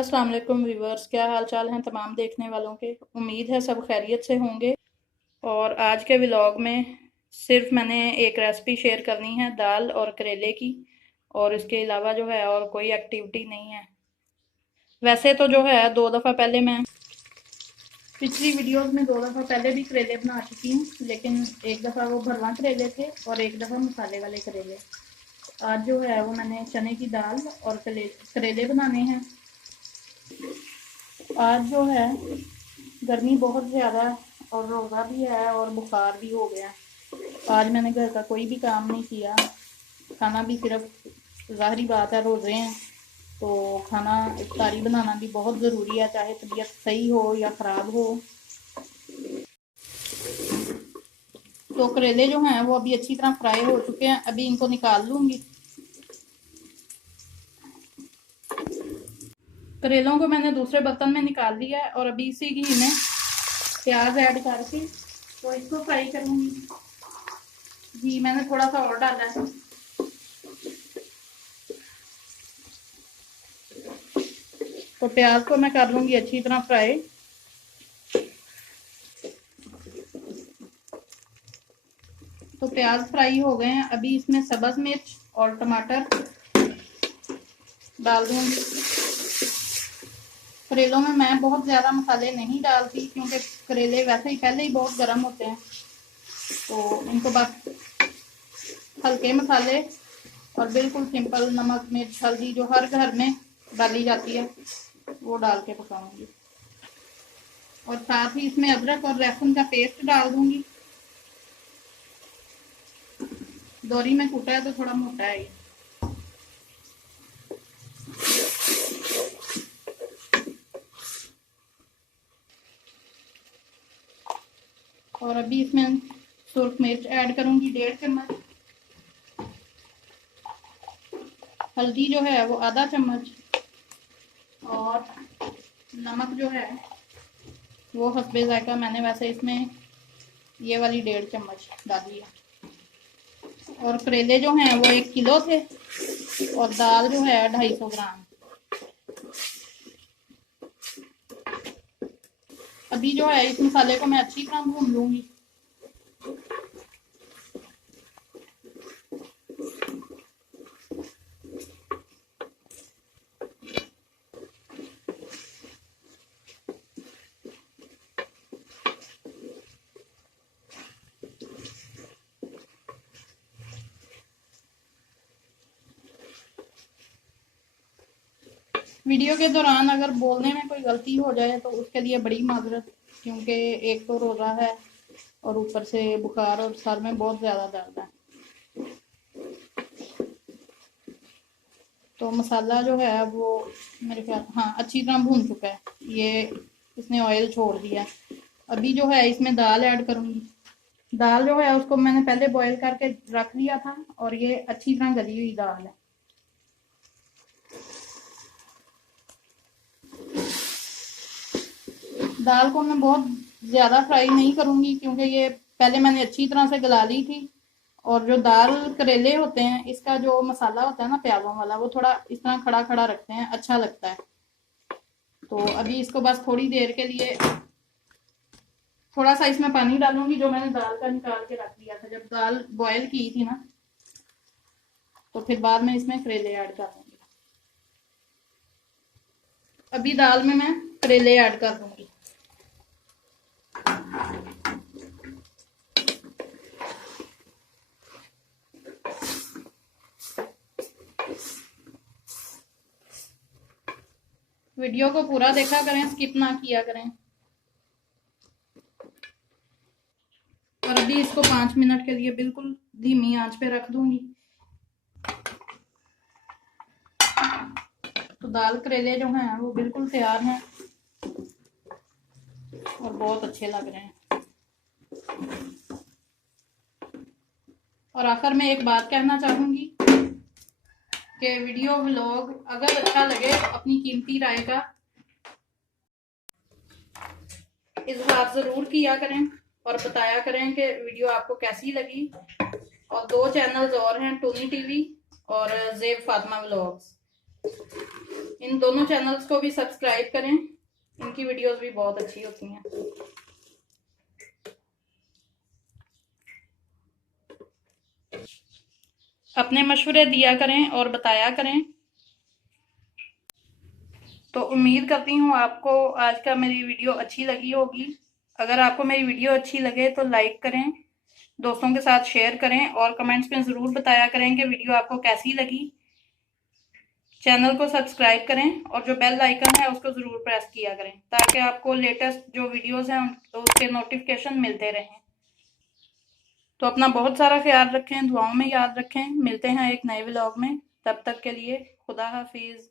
अस्सलाम वालेकुम व्यूवर्स, क्या हाल चाल हैं तमाम देखने वालों के। उम्मीद है सब खैरियत से होंगे। और आज के व्लॉग में सिर्फ मैंने एक रेसिपी शेयर करनी है, दाल और करेले की। और इसके अलावा जो है और कोई एक्टिविटी नहीं है। वैसे तो जो है दो दफ़ा पहले मैं पिछली वीडियोस में 2 दफ़ा पहले भी करेले बना चुकी हूँ, लेकिन एक दफ़ा वो भरवा करेले थे और एक दफ़ा मसाले वाले करेले। आज जो है वो मैंने चने की दाल और करेले बनाने हैं। आज जो है गर्मी बहुत ज़्यादा और रोज़ा भी है और बुखार भी हो गया। आज मैंने घर का कोई भी काम नहीं किया, खाना भी सिर्फ ज़ाहरी बात है रोज़े हैं तो खाना इफ्तारी बनाना भी बहुत ज़रूरी है, चाहे तबीयत सही हो या ख़राब हो। तो करेले जो हैं वो अभी अच्छी तरह फ्राई हो चुके हैं, अभी इनको निकाल लूँगी। करेलों को मैंने दूसरे बर्तन में निकाल लिया है और अभी इसी घी में प्याज ऐड करके तो इसको फ्राई करूँगी। घी मैंने थोड़ा सा और डाला है। तो प्याज को मैं कर लूँगी अच्छी तरह फ्राई। तो प्याज फ्राई हो गए हैं, अभी इसमें सब्ज़ मिर्च और टमाटर डाल दूँगी। करेलों में मैं बहुत ज़्यादा मसाले नहीं डालती क्योंकि करेले वैसे ही पहले ही बहुत गर्म होते हैं, तो इनको बस हल्के मसाले और बिल्कुल सिंपल नमक मिर्च हल्दी जो हर घर में डाली जाती है वो डाल के पकाऊंगी। और साथ ही इसमें अदरक और लहसुन का पेस्ट डाल दूंगी। दोरी में कूटा है तो थोड़ा मोटा है ये। और अभी इसमें सुर्ख मिर्च ऐड करूंगी 1.5 चम्मच। हल्दी जो है वो आधा चम्मच और नमक जो है वो हस्बे जायका, मैंने वैसे इसमें ये वाली 1.5 चम्मच डाली है। और करेले जो हैं वो 1 किलो थे और दाल जो है 250 ग्राम। अभी जो है इस मसाले को मैं अच्छी तरह भून लूंगी। वीडियो के दौरान अगर बोलने में कोई गलती हो जाए तो उसके लिए बड़ी माजरत, क्योंकि एक तो रोज़ा है और ऊपर से बुखार और सर में बहुत ज़्यादा दर्द है। तो मसाला जो है वो मेरे ख्याल हाँ अच्छी तरह भून चुका है, ये इसने ऑयल छोड़ दिया। अभी जो है इसमें दाल ऐड करूँगी। दाल जो है उसको मैंने पहले बॉईल करके रख लिया था और ये अच्छी तरह गली हुई दाल है। दाल को मैं बहुत ज़्यादा फ्राई नहीं करूँगी क्योंकि ये पहले मैंने अच्छी तरह से गला ली थी। और जो दाल करेले होते हैं इसका जो मसाला होता है ना प्याज़ों वाला, वो थोड़ा इस तरह खड़ा खड़ा रखते हैं, अच्छा लगता है। तो अभी इसको बस थोड़ी देर के लिए थोड़ा सा इसमें पानी डालूंगी जो मैंने दाल का निकाल के रख दिया था जब दाल बॉयल की थी ना, तो फिर बाद में इसमें करेले ऐड कर दूंगी। अभी दाल में मैं करेले ऐड कर दूंगी। वीडियो को पूरा देखा करें, स्किप ना किया करें। और अभी इसको 5 मिनट के लिए बिल्कुल धीमी आंच पे रख दूंगी। तो दाल करेले जो हैं वो बिल्कुल तैयार हैं और बहुत अच्छे लग रहे हैं। और आखिर में एक बात कहना चाहूंगी कि वीडियो व्लॉग अगर अच्छा लगे तो अपनी कीमती राय का इजहार जरूर किया करें और बताया करें कि वीडियो आपको कैसी लगी। और 2 चैनल्स और हैं, टोनी टीवी और ज़ेब फातिमा व्लॉग्स। इन दोनों चैनल्स को भी सब्सक्राइब करें, इनकी वीडियोस भी बहुत अच्छी होती हैं। अपने मशवरे दिया करें और बताया करें। तो उम्मीद करती हूँ आपको आज का मेरी वीडियो अच्छी लगी होगी। अगर आपको मेरी वीडियो अच्छी लगे तो लाइक करें, दोस्तों के साथ शेयर करें और कमेंट्स में ज़रूर बताया करें कि वीडियो आपको कैसी लगी। चैनल को सब्सक्राइब करें और जो बेल आइकन है उसको ज़रूर प्रेस किया करें ताकि आपको लेटेस्ट जो वीडियोस हैं उसके नोटिफिकेशन मिलते रहें। तो अपना बहुत सारा ख्याल रखें, दुआओं में याद रखें। मिलते हैं एक नए व्लॉग में, तब तक के लिए खुदा हाफिज़।